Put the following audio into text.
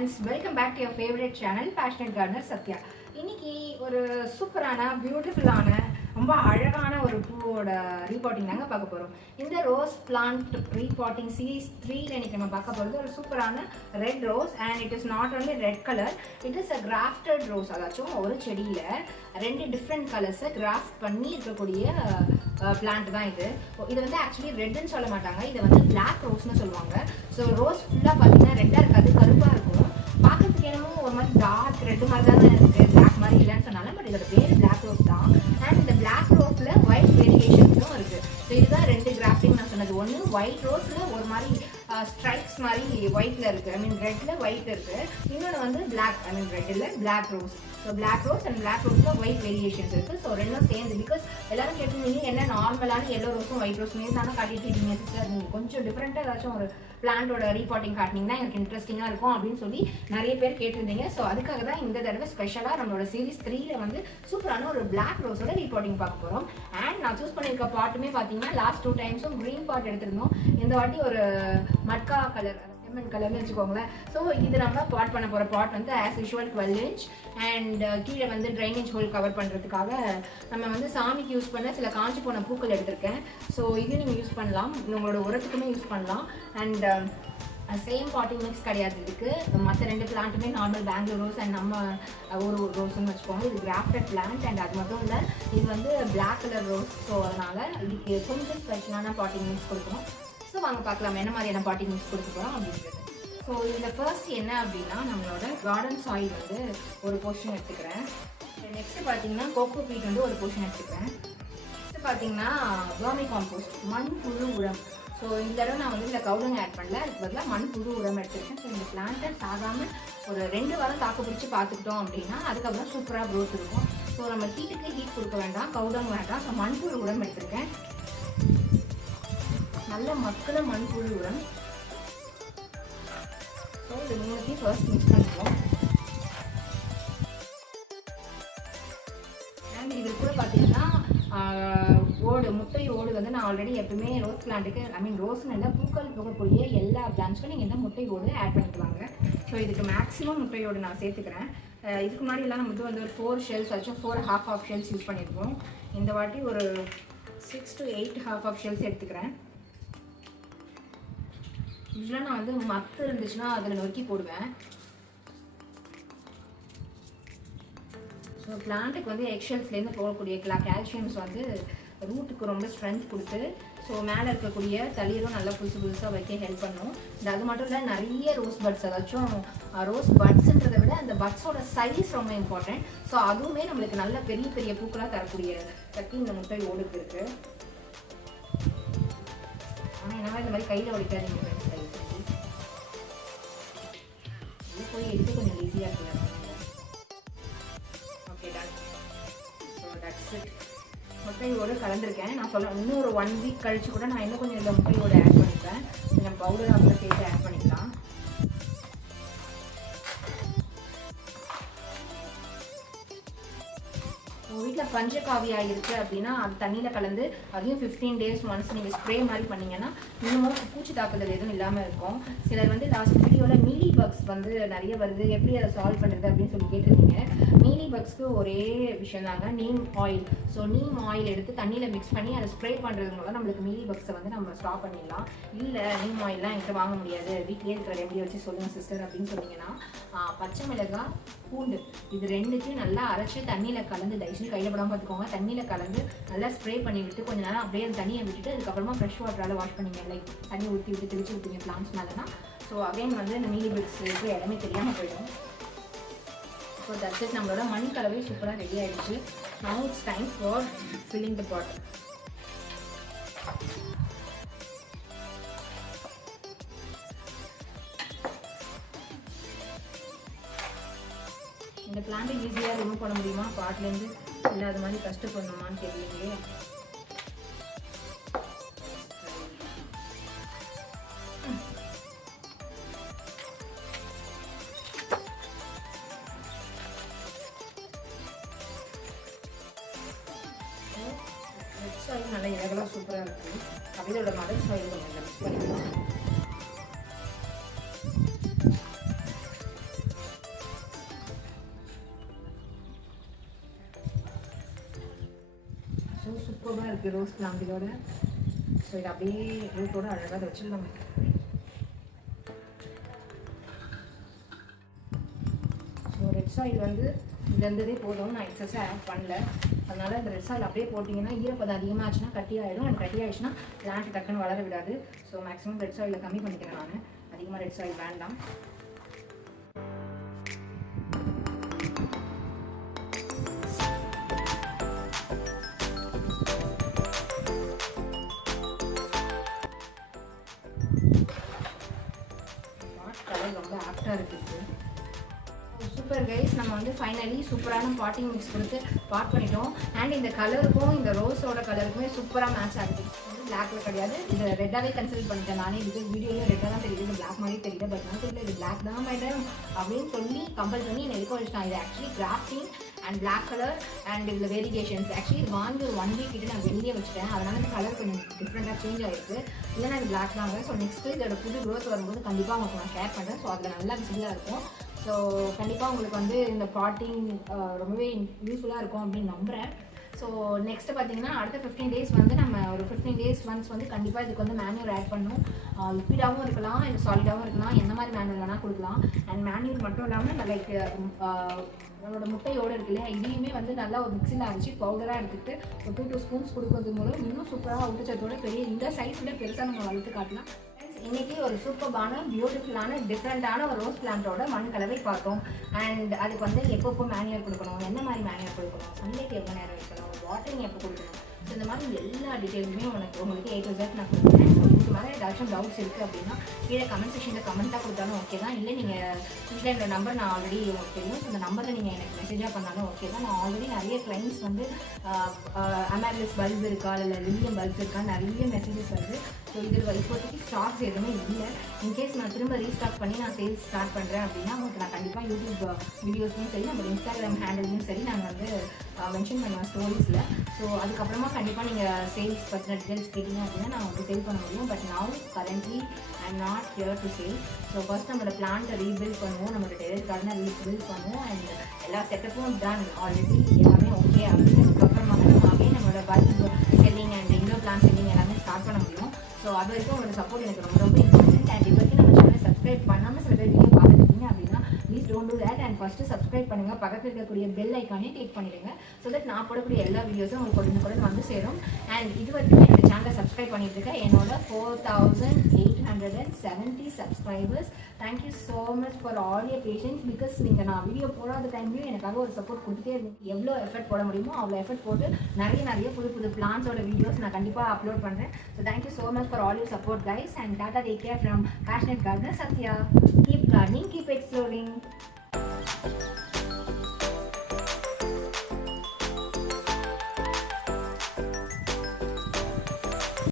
friends, welcome back to your favorite channel Passionate Gardener Satya. இன்னைக்கு ஒரு சூப்பரான பியூட்டிஃபுல்லான ரொம்ப அழகான ஒரு பூவோட ரீபாட்டிங் தாங்க பார்க்க போகிறோம். இந்த ரோஸ் பிளான்ட் ரீபாட்டிங் சீரீஸ் 3ல இன்னைக்கு நம்ம பார்க்க போகிறது ஒரு சூப்பரான red rose and it is not only red colour, it is a crafted rose. அதாச்சும் ஒரு செடியில் 2 டிஃப்ரெண்ட் கலர்ஸை கிராஃப்ட் பண்ணி இருக்கக்கூடிய பிளான்ட் தான் இது. இது வந்து ஆக்சுவலி ரெட்டுன்னு சொல்ல மாட்டாங்க, இதை வந்து பிளாக் ரோஸ்னு சொல்லுவாங்க. ஸோ ரோஸ் ஃபுல்லாக பார்த்தீங்கன்னா ரெட்டாக இருக்காது, கருப்பாக இருக்கும். பார்க்கறதுக்கு என்னமோ ஒரு மாதிரி டார்க் ரெட்டு மாதிரி தான் இருக்குது, பிளாக் மாதிரி இல்லைன்னு சொன்னாலும், பட் இதோட பேர் பிளாக் ரோஸ் தான். அண்ட் இந்த பிளாக் ரோஸில் ஒயிட் வேரியேஷன்ஸும் இருக்குது. ஸோ இதுதான் 2 கிராஃப்டிங் நான் சொன்னது. ஒன்று ஒயிட் ரோஸில் ஒரு மாதிரி ஸ்ட்ரைப்ஸ் மாதிரி ஒயிட்டில் இருக்குது, ஐ மீன் ரெட்டில் ஒயிட் இருக்குது. இன்னொன்று வந்து பிளாக், ஐ மீன் ரெட்டில் black rose. So black rose and black ரோஸில் ஒயிட் வேரியேஷன்ஸ் இருக்குது. ஸோ ரெண்டும் சேர்ந்து, பிகாஸ் எல்லாரும் கேட்டிருந்தீங்க என்ன நார்மலான எல்லோ ரோஸும் ஒயிட் ரோஸுமே தானே காட்டிட்டு இருக்கீங்க சிஸ்டர், நீங்கள் கொஞ்சம் டிஃப்ரெண்ட்டாக ஏதாச்சும் ஒரு பிளான்ட்டோட ரீபாட்டிங் காட்டினீங்கன்னா எனக்கு இன்ட்ரெஸ்டிங்காக இருக்கும் அப்படின்னு சொல்லி நிறைய பேர் கேட்டிருந்தீங்க. ஸோ அதுக்காக தான் இந்த தடவை ஸ்பெஷலாக நம்மளோட சீரீஸ் 3ல வந்து சூப்பரான ஒரு பிளாக் ரோஸோட ரீபாட்டிங் பார்க்க போகிறோம். அண்ட் நான் சூஸ் பண்ணியிருக்க பாட்டுமே பார்த்தீங்கன்னா லாஸ்ட் 2 டைம்ஸும் க்ரீன் பாட் எடுத்திருந்தோம். இந்த வாட்டி ஒரு மட்கா கலர், லெமன் கலர்னு வச்சுக்கோங்களேன். ஸோ இது நம்ம பாட் பண்ண போகிற பாட் வந்து ஆஸ் யூஷுவல் 12 inch அண்ட் கீழே வந்து ட்ரைனேஜ் ஹோல் கவர் பண்ணுறதுக்காக நம்ம வந்து சாமிக்கு யூஸ் பண்ண சில காஞ்சி போன பூக்கள் எடுத்திருக்கேன். ஸோ இது நீங்கள் யூஸ் பண்ணலாம், உங்களோட உரத்துக்குமே யூஸ் பண்ணலாம். அண்ட் சேம் பாட்டிங் மிக்ஸ் கிடையாது இதுக்கு. மற்ற 2 பிளான்ட்டுமே நார்மல் பெங்களூர் ரோஸ் அண்ட் நம்ம ஒரு ரோஸ்ன்னு வச்சுக்கோங்க. இது கிராஃப்டட் பிளான்ட் அண்ட் அது மட்டும் இல்லை, இது வந்து பிளாக் கலர் ரோஸ். ஸோ அதனால் இதுக்கு கொஞ்சம் ஸ்பெஷலான பாட்டிங் மிக்ஸ் கொடுக்கணும். ஸோ வாங்க பார்க்கலாம் என்ன மாதிரியான பாட்டிங் மிக்ஸ் கொடுக்க போகிறோம் அப்படின்றது. ஸோ இதில் ஃபர்ஸ்ட் என்ன அப்படின்னா, நம்மளோட கார்டன் சாயில் வந்து ஒரு போர்ஷன் எடுத்துக்கிறேன். நெக்ஸ்ட்டு பார்த்தீங்கன்னா கோகோ பீட் வந்து ஒரு போர்ஷன் எடுத்துக்கிறேன். நெக்ஸ்ட்டு பார்த்தீங்கன்னா வர்மி காம்போஸ்ட், மண் புழு உரம். ஸோ இந்த தடவை நான் வந்து இந்த கவுடங் ஆட் பண்ணல, அதுக்கு பதிலாக மண் புழு உரம் எடுத்துருக்கேன். ஸோ இந்த பிளான்ட்டை சாகாமல் ஒரு 2 வாரம் தாக்கு பிடிச்சி பார்த்துக்கிட்டோம் அப்படின்னா அதுக்கப்புறம் சூப்பராக க்ரோத் இருக்கும். ஸோ நம்ம ஹீட்டுக்கு ஹீட் கொடுக்க வேண்டாம், கவுடங் வேண்டாம். ஸோ மண் புழு உரம் எடுத்துருக்கேன், நல்ல மக்களை மண்புழு உரம். ஸோ இது 3த்தையும் ஃபர்ஸ்ட் மிக்ஸ் பண்ணிக்குவோம். அண்ட் இது கூட பார்த்தீங்கன்னா ஓடு, முட்டை ஓடு வந்து நான் ஆல்ரெடி எப்பவுமே ரோஸ் பிளான்ட்டுக்கு, ஐ மீன் ரோஸ்னு இல்லை, பூக்கள் போகக்கூடிய எல்லா பிளான்ட்ஸ்க்கும் நீங்கள் என்ன முட்டை ஓடு ஆட் பண்ணிக்குவாங்க. ஸோ இதுக்கு மேக்ஸிமம் முட்டையோடு நான் சேர்த்துக்கிறேன். இதுக்கு முன்னாடி எல்லாம் நம்ம வந்து ஒரு 4 ஷெல்ஸ் ஆச்சும் 4 half ஷெல்ஸ் யூஸ் பண்ணியிருக்கோம். இந்த வாட்டி ஒரு 6 to 8 half ஷெல்ஸ் எடுத்துக்கிறேன். யூஸ்வலாக நான் வந்து மத்து இருந்துச்சுன்னா அதில் நொறுக்கி போடுவேன். ஸோ பிளான்ட்டுக்கு வந்து எக்ஷெல்ஸ்லேருந்து போகக்கூடிய கால்சியம்ஸ் வந்து ரூட்டுக்கு ரொம்ப ஸ்ட்ரென்த் கொடுத்து, ஸோ மேலே இருக்கக்கூடிய தளிரும் நல்லா புதுசாக வைக்க ஹெல்ப் பண்ணும். அது மட்டும் இல்லை, நிறைய ரோஸ் பட்ஸ், அதாச்சும் ரோஸ் பட்ஸுன்றதை விட அந்த பட்ஸோட சைஸ் ரொம்ப இம்பார்ட்டன்ட். ஸோ அதுவுமே நம்மளுக்கு நல்ல பெரிய பெரிய பூக்களாக தரக்கூடிய சக்தி இந்த முட்டை ஓடுக்கு இருக்குது. ஆனால் என்ன இந்த மாதிரி கையில் ஒடிக்காதீங்க ஃப்ரெண்ட்ஸ், இது போய் எடுத்து கொஞ்சம் ஈஸியாக இருக்குது. Okay done. So that's it. முட்டையோடு கலந்துருக்கேன். நான் சொல்ல இன்னும் ஒரு 1 week கழிச்சு கூட நான் இன்னும் கொஞ்சம் இந்த முட்டையோடு ஆட் பண்ணிப்பேன். கொஞ்சம் பவுடர் அப்புறம் சேர்த்து ஆட் பண்ணிக்கலாம். உங்கள் வீட்டில் பஞ்சகாவியா இருக்குது அப்படின்னா அது தண்ணியில் கலந்து அதையும் 15 days ஒன்ஸ் நீங்கள் ஸ்ப்ரே மாதிரி பண்ணிங்கன்னா இன்னமும் பூச்சி தாக்குதல் எதுவும் இல்லாமல் இருக்கும். சிலர் வந்து லாஸ்ட் வீடியோவில் மீலி பக்ஸ் வந்து நிறைய வருது, எப்படி அதை சால்வ் பண்ணுறது அப்படின்னு சொல்லி கேட்டிருந்தீங்க. மீலி பக்ஸ்க்கு ஒரே விஷயம் தாங்க, neem oil. So neem oil எடுத்து தண்ணியில் மிக்ஸ் பண்ணி அதை ஸ்ப்ரே பண்ணுறது மூலம் நம்மளுக்கு மீலி பக்ஸை வந்து நம்ம ஸ்டாப் பண்ணிடலாம். இல்லை நீம் ஆயிலெலாம் என்கிட்ட வாங்க முடியாது, வீட்டிலே இருக்கிற ரெமடியை வச்சு சொல்லுங்கள் சிஸ்டர் அப்படின்னு சொன்னீங்கன்னா, பச்சை மிளகாய், பூண்டு இது 2த்தையும் நல்லா அரைச்சி தண்ணியில் கலந்து, தயவுசெய்து கையில் படாமல் பார்த்துக்கோங்க, தண்ணியில் கலந்து நல்லா ஸ்ப்ரே பண்ணி விட்டு கொஞ்சம் நேரம் அப்படியே அந்த தண்ணியை விட்டுட்டு அதுக்கப்புறமா ஃப்ரெஷ் வாட்டரால் வாஷ் பண்ணிங்க. லைக் தண்ணி ஊற்றி விட்டு தெளிச்சு விட்டீங்க பிளான்ஸ் மேலேனா. ஸோ அகைன் வந்து இந்த மீலி பிக்ஸ் இடமே தெரியாமல் போயிடும். So that's it. நம்மளோட மண் கலவை சூப்பராக ரெடி ஆகிடுச்சு. Now it's time for filling the pot. இந்த பிளான்ட்டை ஈஸியாக ரிமூவ் பண்ண முடியுமா பாட்லேருந்து, இல்லை அது மாதிரி கஷ்டப்படணுமான்னு தெரியலையே. ரெட் சாயில் நல்லா இலகலாக சூப்பராக இருக்குது. அப்படியோட மதர் சாயில் கொஞ்சம் மிக்ஸ் பண்ணிக்கலாம். சூப்பராக இருக்குது ரோஸ் பிளான்ட் இதோட. ஸோ இது அப்படியே ரூட்டோட அழகாக வச்சிடலாம். ஸோ ரெட் சாயில் வந்து இது இருந்ததே போதும், நான் எக்ஸஸாக ஆட் பண்ணல. அதனால் இந்த ரெட் சாயில் அப்படியே போட்டிங்கன்னா ஈரப்பதம் அதிகமாகச்சுன்னா கட்டி ஆகிடும். அண்ட் கட்டி ஆகிடுச்சுன்னா பிளான்ட் டக்குன்னு வளர விடாது. ஸோ மேக்ஸிமம் ரெட் சாயிலில் கம்மி பண்ணிக்கிறேன் நான். அதிகமாக ரெட் சாயில் வேண்டாம். கலர் ரொம்ப ஆப்டாக இருக்குது. சூப்பர் கைஸ், நம்ம வந்து ஃபைனலி சூப்பரான பாட்டிங் மிக்ஸ் கொடுத்து பாட் பண்ணிட்டோம். அண்ட் இந்த கலருக்கும் இந்த ரோஸோட கலருக்குமே சூப்பராக மேட்ச் ஆகுது. வந்து பிளாக்ல கிடையாது, இது ரெட்டாகவே கன்சிடர் பண்ணிட்டேன் நானே. இது வீடியோவில் ரெட்டாக தான் தெரியுது, இந்த பிளாக் மாதிரி தெரியல. பட் நான் தெரியல இது பிளாக் தான் மேடம் அப்படின்னு சொல்லி கம்பல் பண்ணி என்னை எதுக்கு வச்சுட்டான். இது actually crafting and black colour and இதில் வேரியேஷன்ஸ். ஆக்சுவலி இது வாங்கி ஒரு 1 வீக் கிட்ட நான் வெளியே வச்சுட்டேன். அதனால இந்த கலர் கொஞ்சம் டிஃப்ரெண்ட்டாக சேஞ்ச் ஆகிருக்கு. இல்லைனா இது பிளாக் தாங்க. ஸோ நெக்ஸ்ட்டு இதோட புது க்ரோத் வரும்போது கண்டிப்பாக உங்களுக்கு நான் ஷேர் பண்ணுறேன். ஸோ அதில் நல்லா விசிபிளாக இருக்கும். ஸோ கண்டிப்பாக உங்களுக்கு வந்து இந்த பாட்டிங் ரொம்பவே யூஸ்ஃபுல்லாக இருக்கும் அப்படின்னு நம்புகிறேன். ஸோ நெக்ஸ்ட்டு பார்த்தீங்கன்னா அடுத்த 15 days வந்து நம்ம ஒரு 15 days ஒன்ஸ் வந்து கண்டிப்பாக இதுக்கு வந்து மேன்யூர் ஆட் பண்ணணும். லிக்விடாகவும் இருக்கலாம், இல்லை சாலிடாகவும் இருக்கலாம், எந்த மாதிரி மேன்யூர் வேணால் கொடுக்கலாம். அண்ட் மேன்யூர் மட்டும் இல்லாமல் லைக் நம்மளோட முட்டையோடு இருக்கு இல்லையா, இதையுமே வந்து நல்லா ஒரு மிக்சியில் அரைச்சி பவுடராக எடுத்துகிட்டு ஒரு 2 ஸ்பூன்ஸ் கொடுக்கறது மூலம் இன்னும் சூப்பராக ஊட்டச்சத்தோட பெரிய இந்த சைஸில் பெருசாக நம்ம வளர்த்து காட்டலாம். இன்னைக்கு ஒரு சூப்பரான பியூட்டிஃபுல்லான டிஃப்ரெண்ட்டான ஒரு ரோஸ் பிளான்ட்டோட மண் கலவை பார்த்தோம். அண்ட் அதுக்கு வந்து எப்பப்போ மேன்யூர் கொடுக்கணும், எந்த மாதிரி மேன்யூர் கொடுக்கணும், சன்லைட் எப்போ நேரம் வைக்கணும், வாட்டரிங் எப்போ கொடுக்கணும், ஸோ இந்த மாதிரி எல்லா டீட்டெயிலுமே உங்களுக்கு A to Z நான் கொடுக்குறேன். ஸோ இதுக்கு மேலே ஏதாச்சும் டவுட்ஸ் இருக்குது அப்படின்னா கீழே கமெண்ட் செக்ஷனில் கமெண்ட்டாக கொடுத்தாலும் ஓகே தான். இல்லை நீங்கள் வீட்டில் என்னோட நம்பர் நான் ஆல்ரெடி உங்களுக்கு தெரியும். இந்த நம்பரில் நீங்கள் எனக்கு மெசேஜாக பண்ணாலும் ஓகே தான். நான் ஆல்ரெடி நிறைய கிளைண்ட்ஸ் வந்து அமேரிஸ் பல்ப் இருக்கா இல்லை லில்லியம் பல்ப் இருக்கா நிறைய மெசேஜஸ் வருது. ஸோ இதில் இப்போதைக்கு ஸ்டாக்ஸ் எதுவுமே இல்லை. இன்கேஸ் நான் திரும்ப ரீஸ்டாக் பண்ணி நான் சேல்ஸ் ஸ்டார்ட் பண்ணுறேன் அப்படின்னா உங்களுக்கு நான் கண்டிப்பாக யூடியூப் வீடியோஸ்லையும் சரி நம்ம இன்ஸ்டாகிராம் ஹேண்டில்லையும் சரி நாங்கள் வந்து மென்ஷன் பண்ணுவேன் ஸ்டோரிஸில். ஸோ அதுக்கப்புறமா கண்டிப்பாக நீங்கள் சேல்ஸ் பற்றின டீட்டெயில்ஸ் கேட்டிங்க அப்படின்னா நான் வந்து சேல் பண்ண முடியும். But now currently I am not here to sell. So first நம்மளோட பிளான்ட்டை ரீபில்ட் பண்ணுவோம், நம்மளோட டெரஸ் கார்டனை ரீபில்ட் பண்ணுவோம். அண்ட் எல்லா செட்டப்பும் டன் ஆல்ரெடி எல்லாமே ஓகே அப்படின்றதுக்கப்புறமா தான் நம்ம அப்படியே நம்மளோட bulb selling and indoor plant selling எல்லாமே ஸ்டார்ட் பண்ண முடியும். ஸோ அது வரைக்கும் உங்களோட சப்போர்ட் எனக்கு ரொம்ப ரொம்ப இம்பார்ட்டன்ட். அண்ட் இது வரைக்கும் நம்ம சேனலை சப்ஸ்கிரைப் பண்ணாமல் சில பேர் வீடியோ பார்த்துருக்கீங்க அப்படின்னா please don't do that. And first subscribe பண்ணுங்கள், பக்கத்தில் இருக்கக்கூடிய பெல் ஐக்கானே கிளிக் பண்ணிடுங்க. ஸோ தட் நான் போடக்கூடிய எல்லா வீடியோஸும் உங்களுக்கு உடனுக்குடன் வந்து சேரும். அண்ட் இது வரைக்கும் என்னோட சேனலை சப்ஸ்கிரைப் பண்ணிட்டு இருக்கேன் என்னோட 4870 subscribers. Thank you so much for all your patience. Because நீங்கள் நான் வீடியோ போடாத டைம்லையும் எனக்காக ஒரு சப்போர்ட் கொடுத்துட்டே இருந்தேன். எவ்வளோ எஃபர்ட் போட முடியுமோ அவ்வளோ எஃபர்ட் போட்டு நிறைய புது பிளான்ஸோட வீடியோஸ் நான் கண்டிப்பாக அப்லோட் பண்ணுறேன். So thank you so much for all your support guys, and Tata take care from Passionate Gardener Satya. Keep gardening, keep exploring.